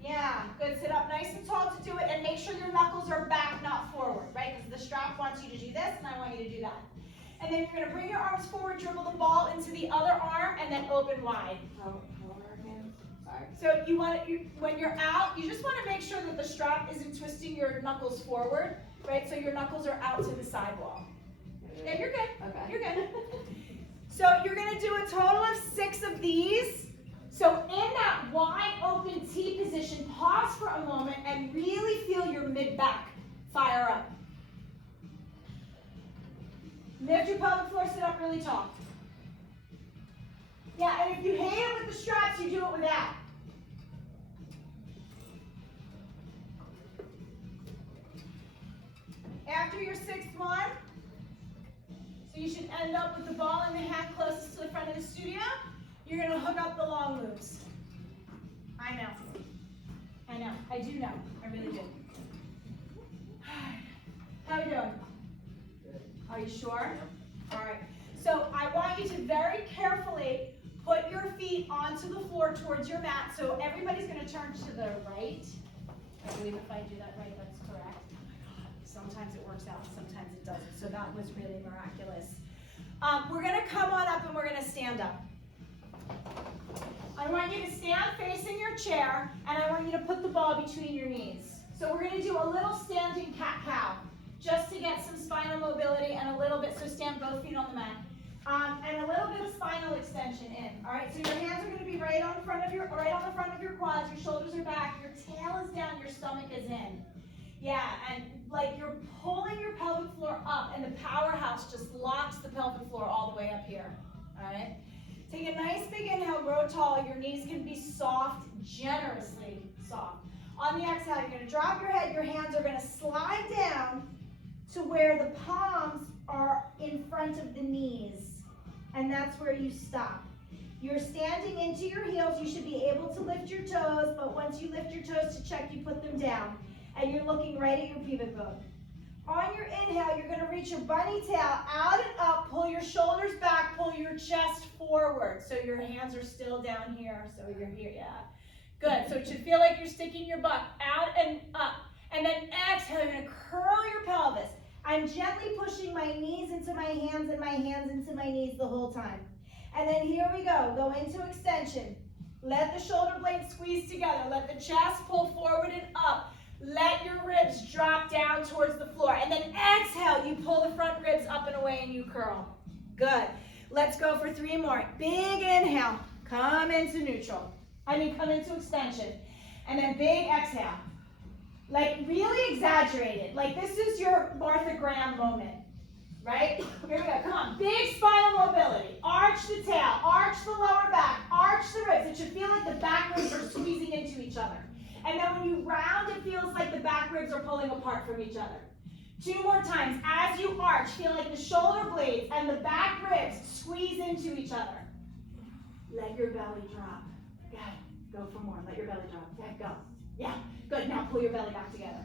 Yeah, good, sit up nice and tall to do it, and make sure your knuckles are back, not forward, right? Because the strap wants you to do this, and I want you to do that. And then you're gonna bring your arms forward, dribble the ball into the other arm, and then open wide. So when you're out, you just want to make sure that the strap isn't twisting your knuckles forward, right? So your knuckles are out to the sidewall. Yeah, you're good. Okay. You're good. So you're going to do a total of 6 of these. So in that wide open T position, pause for a moment and really feel your mid-back fire up. Lift your pelvic floor, sit up really tall. Yeah, and if you hate it with the straps, you do it without. After your 6th one, so you should end up with the ball in the hand closest to the front of the studio, you're going to hook up the long moves. I know. I know. I do know. I really do. How are you doing? Are you sure? All right. So I want you to very carefully put your feet onto the floor towards your mat. So everybody's going to turn to the right. I believe if I do that right, that's correct. Oh my God. Sometimes it works out, sometimes it doesn't. So that was really miraculous. We're going to come on up and we're going to stand up. I want you to stand facing your chair, and I want you to put the ball between your knees. So we're going to do a little standing cat-cow, just to get some spinal mobility and a little bit, so stand both feet on the mat. And a little bit of spinal extension in. All right, so your hands are going to be right on the front of your quads, your shoulders are back, your tail is down, your stomach is in. Yeah, and like you're pulling your pelvic floor up, and the powerhouse just locks the pelvic floor all the way up here. All right. Take a nice big inhale, grow tall. Your knees can be soft, generously soft. On the exhale, you're going to drop your head. Your hands are going to slide down to where the palms are in front of the knees. And that's where you stop. You're standing into your heels. You should be able to lift your toes, but once you lift your toes to check, you put them down. And you're looking right at your pubic bone. On your inhale, you're going to reach your bunny tail out and up, pull your shoulders back, pull your chest forward. So your hands are still down here. So you're here, yeah. Good. So it should feel like you're sticking your butt out and up. And then exhale, you're going to curl your pelvis. I'm gently pushing my knees into my hands and my hands into my knees the whole time. And then here we go. Go into extension. Let the shoulder blades squeeze together. Let the chest pull forward and up. Let your ribs drop down towards the floor. And then exhale, you pull the front ribs up and away and you curl. Good. Let's go for 3 more. Big inhale. Come into neutral. Come into extension. And then big exhale. Like really exaggerated. Like this is your Martha Graham moment. Right? Here we go. Come on. Big spinal mobility. Arch the tail. Arch the lower back. Arch the ribs. It should feel like the back ribs are squeezing into each other. And then when you round, it feels like the back ribs are pulling apart from each other. 2 more times. As you arch, feel like the shoulder blades and the back ribs squeeze into each other. Let your belly drop. Good. Go for more. Let your belly drop. Yeah, go. Yeah. Good. Now pull your belly back together.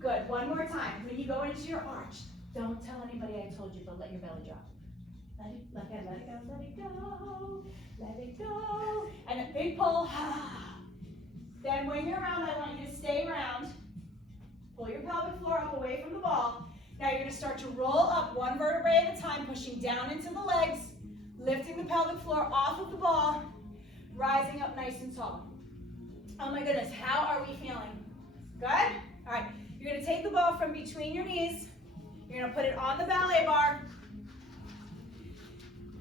Good. 1 more time. When you go into your arch, don't tell anybody I told you, but let your belly drop. Let it go, let it go, let it go, let it go. And a big pull. Then when you're round, I want you to stay round. Pull your pelvic floor up away from the ball. Now you're going to start to roll up 1 vertebrae at a time, pushing down into the legs, lifting the pelvic floor off of the ball, rising up nice and tall. Oh my goodness, how are we feeling? Good? All right, you're going to take the ball from between your knees. You're going to put it on the ballet bar.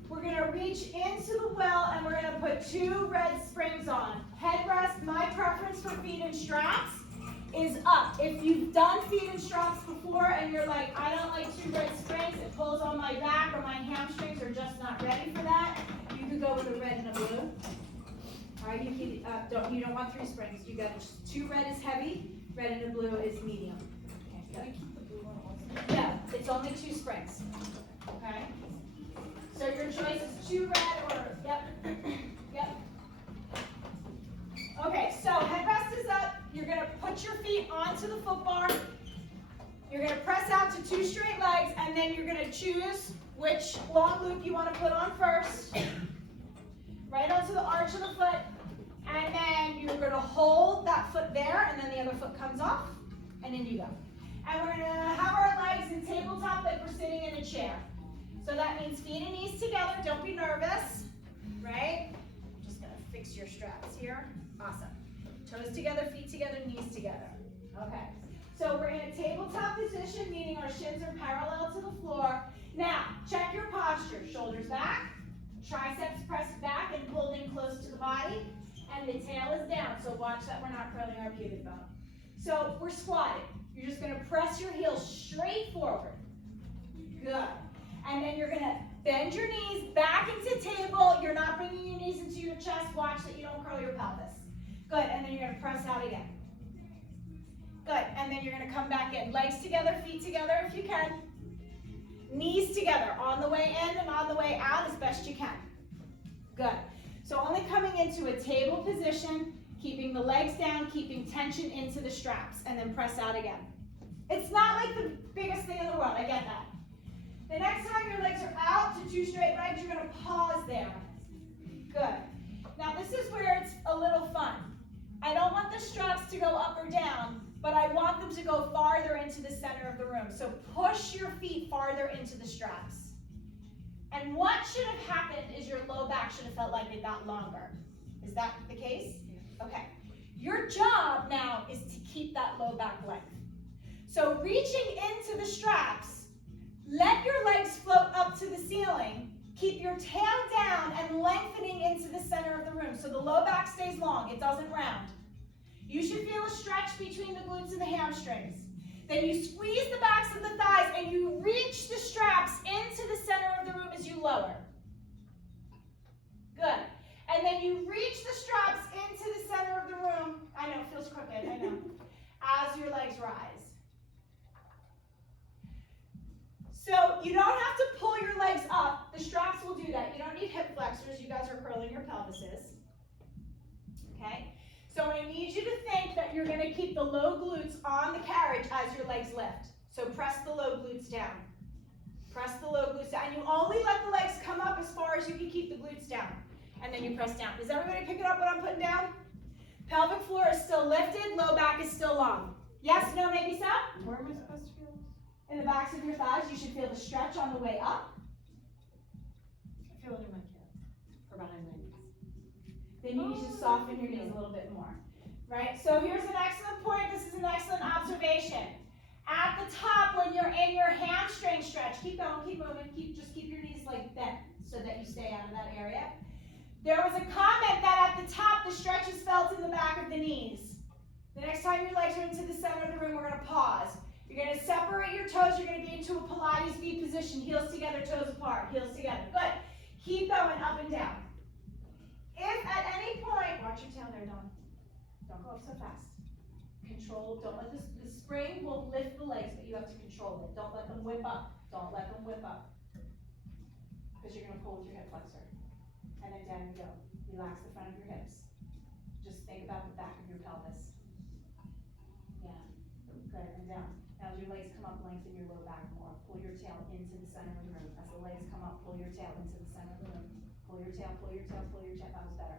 We're going to reach into the well and we're going to put 2 red springs on. Headrest, my preference for feet and straps is up. If you've done feet and straps before and you're like, I don't like 2 red springs, it pulls on my back or my hamstrings are just not ready for that, you could go with a red and a blue. All right, you don't want 3 springs. You got 2 red is heavy, red and a blue is medium. Okay, good. Yeah, it's only 2 springs. Okay. So your choice is 2 red or, yep, yep. Okay, so headrest is up. You're going to put your feet onto the foot bar. You're going to press out to 2 straight legs, and then you're going to choose which long loop you want to put on first. Right onto the arch of the foot. And then you're going to hold that foot there, and then the other foot comes off, and in you go. And we're going to have our legs in tabletop like we're sitting in a chair. So that means feet and knees together. Don't be nervous, right? I'm just going to fix next to your straps. Here, awesome. Toes together, feet together, knees together. Okay, so we're in a tabletop position, meaning our shins are parallel to the floor. Now, check your posture. Shoulders back, triceps pressed back and pulled in close to the body, and the tail is down, so watch that we're not curling our pubic bone. So we're squatting. You're just gonna press your heels straight forward. Good. And then you're gonna bend your knees back into table. You're not bringing your knees into your chest. Watch that you don't curl your pelvis. Good, and then you're gonna press out again. Good, and then you're gonna come back in. Legs together, feet together if you can. Knees together, on the way in and on the way out as best you can. Good. So only coming into a table position, keeping the legs down, keeping tension into the straps, and then press out again. It's not like the biggest thing in the world, I get that. The next time your legs are out to 2 straight legs, you're gonna pause there. Good. Now this is where it's a little fun. I don't want the straps to go up or down, but I want them to go farther into the center of the room. So push your feet farther into the straps. And what should have happened is your low back should have felt like it got longer. Is that the case? Okay. Your job now is to keep that low back length. So reaching into the straps, let your legs float up to the ceiling. Keep your tail down and lengthening into the center of the room. So the low back stays long, it doesn't round. You should feel a stretch between the glutes and the hamstrings. Then you squeeze the backs of the thighs and you reach the straps into the center of the room as you lower. Good. And then you reach the straps into the center of the room. I know, it feels crooked, I know. As your legs rise. So you don't have to pull your legs up. The straps will do that. You don't need hip flexors. You guys are curling your pelvises. Okay? So I need you to think that you're going to keep the low glutes on the carriage as your legs lift. So press the low glutes down. Press the low glutes down. And you only let the legs come up as far as you can keep the glutes down. And then you press down. Is everybody picking up what I'm putting down? Pelvic floor is still lifted. Low back is still long. Yes? No? Maybe so? Where am I supposed to feel? In the backs of your thighs, you should feel the stretch on the way up. I feel it in my calves, or behind my knees. Then you need to soften your knees a little bit more, right? So here's an excellent point. This is an excellent observation. At the top, when you're in your hamstring stretch, keep going, keep moving, just keep your knees like bent so that you stay out of that area. There was a comment that at the top, the stretch is felt in the back of the knees. The next time your legs are into the center of the room, we're gonna pause. You're going to separate your toes. You're going to be into a Pilates V position. Heels together, toes apart. Heels together. Good. Keep going up and down. If at any point, watch your tail there, Dawn. Don't go up so fast. Control. Don't let the spring will lift the legs, but you have to control it. Don't let them whip up. Don't let them whip up. Because you're going to pull with your hip flexor. And then down you go. Relax the front of your hips. Just think about the back of your pelvis. Yeah. Good. And down. Now as your legs come up, lengthen your low back more. Pull your tail into the center of the room. As the legs come up, pull your tail into the center of the room. Pull your tail, pull your tail, pull your tail. That was better.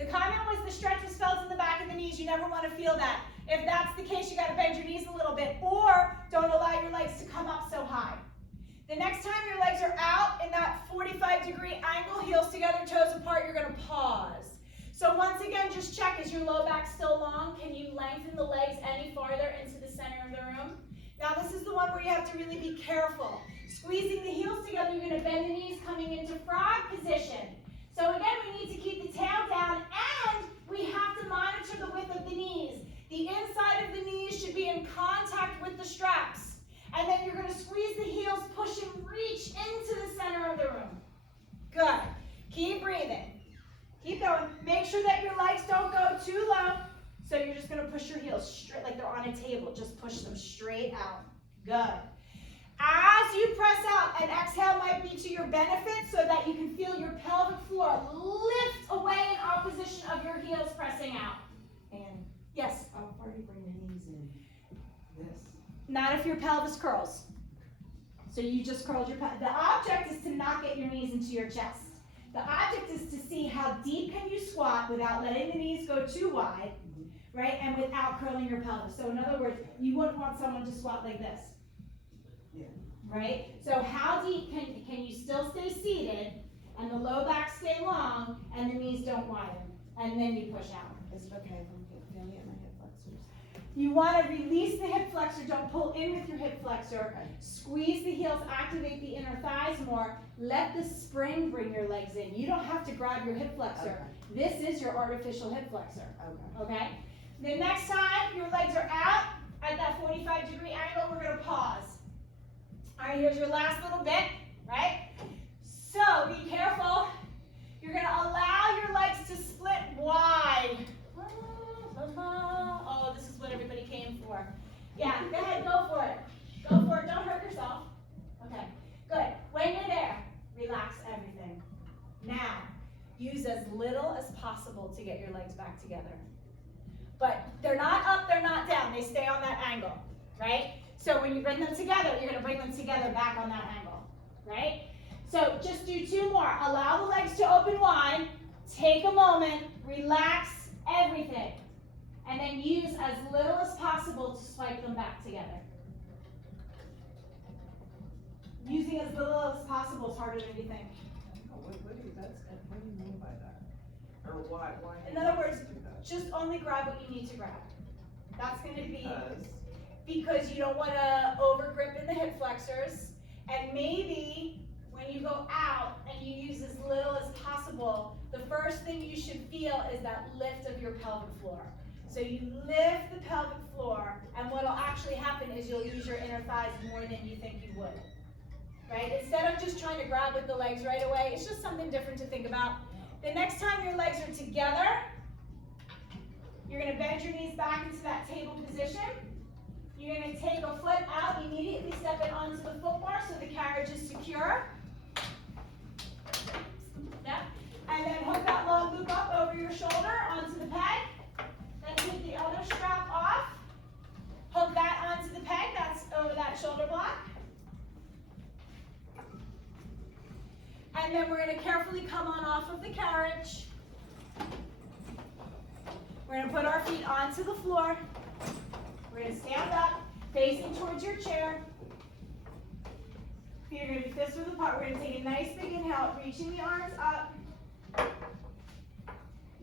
The comment was the stretch was felt in the back of the knees. You never want to feel that. If that's the case, you got to bend your knees a little bit, or don't allow your legs to come up so high. The next time your legs are out in that 45-degree angle, heels together, toes apart, you're going to pause. So once again, just check, is your low back still long? Can you lengthen the legs any farther into the center of the room? Now this is the one where you have to really be careful. Squeezing the heels together, you're going to bend the knees coming into frog position. So again, we need to keep the tail down, and we have to monitor the width of the knees. The inside of the knees should be in contact with the straps. And then you're going to squeeze the heels, push and reach into the center of the room. Good. Keep breathing. Keep going. Make sure that your legs don't go too low. So you're just going to push your heels straight like they're on a table. Just push them straight out. Good. As you press out, an exhale might be to your benefit so that you can feel your pelvic floor lift away in opposition of your heels pressing out. And yes? how far do you bring the knees in? This. Not if your pelvis curls. So you just curled your pelvis. The object is to not get your knees into your chest. The object is to see how deep can you squat without letting the knees go too wide, right? And without curling your pelvis. So in other words, you wouldn't want someone to squat like this. Yeah. Right? So how deep can you still stay seated and the low back stay long and the knees don't widen? and then you push out. Is it okay if I'm feeling it in my hip flexors? You want to release the hip flexor, don't pull in with your hip flexor. Squeeze the heels, activate the inner thighs more. Let the spring bring your legs in. You don't have to grab your hip flexor. This is your artificial hip flexor. Okay? The next time your legs are out at that 45-degree angle, we're going to pause. All right, here's your last little bit, right? So be careful. You're going to allow your legs to split wide. Oh, this is what everybody came for. Yeah, go ahead, go for it. Go for it, don't hurt yourself. Okay, good. When you're there, relax everything. Now, use as little as possible to get your legs back together. But they're not up, they're not down. They stay on that angle, right? So when you bring them together, you're gonna bring them together back on that angle, right? So just do 2 more. Allow the legs to open wide. Take a moment, relax everything. And then use as little as possible to swipe them back together. Using as little as possible is harder than you think. What do you mean by that? Or why? In other words, just only grab what you need to grab. That's going to be because you don't want to over grip in the hip flexors. And maybe when you go out and you use as little as possible, the first thing you should feel is that lift of your pelvic floor. So you lift the pelvic floor, and what will actually happen is you'll use your inner thighs more than you think you would. Right? Instead of just trying to grab with the legs right away, it's just something different to think about. The next time your legs are together, you're going to bend your knees back into that table position. You're going to take a foot out, immediately step it onto the foot bar so the carriage is secure. Yep. And then hook that long loop up over your shoulder onto the peg. Then take the other strap off. Hook that onto the peg, that's over that shoulder block. And then we're going to carefully come on off of the carriage. We're going to put our feet onto the floor. We're going to stand up, facing towards your chair. Feet are going to be fist width apart. We're going to take a nice big inhale, reaching the arms up.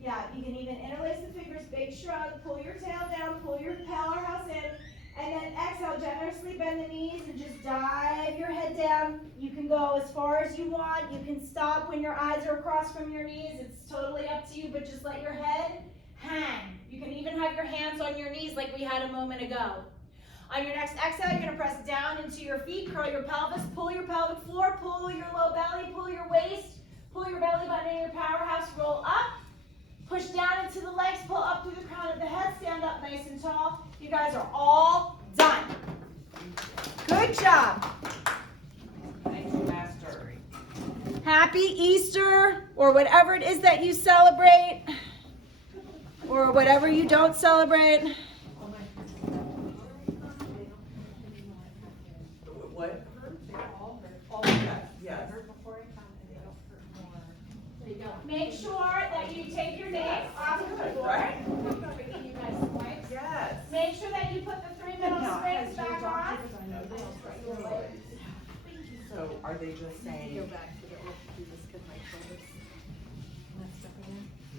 Yeah, you can even interlace the fingers, big shrug, pull your tail down, pull your powerhouse in, and then exhale, generously bend the knees and just dive your head down. You can go as far as you want. You can stop when your eyes are across from your knees. It's totally up to you, but just let your head hang. You can even have your hands on your knees like we had a moment ago. On your next exhale, you're going to press down into your feet, curl your pelvis, pull your pelvic floor, pull your low belly, pull your waist, pull your belly button and your powerhouse, roll up. Push down into the legs, pull up through the crown of the head, stand up nice and tall. You guys are all done. Good job. Thank you, Master. Happy Easter, or whatever it is that you celebrate, or whatever you don't celebrate. What? Yes, yes. There you go. Make sure that you take your knees off of the floor. You guys points. Yes. Make sure that you put the 3 middle springs back on. So are they just saying?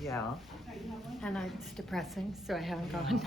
Yeah. And it's depressing, so I haven't gone.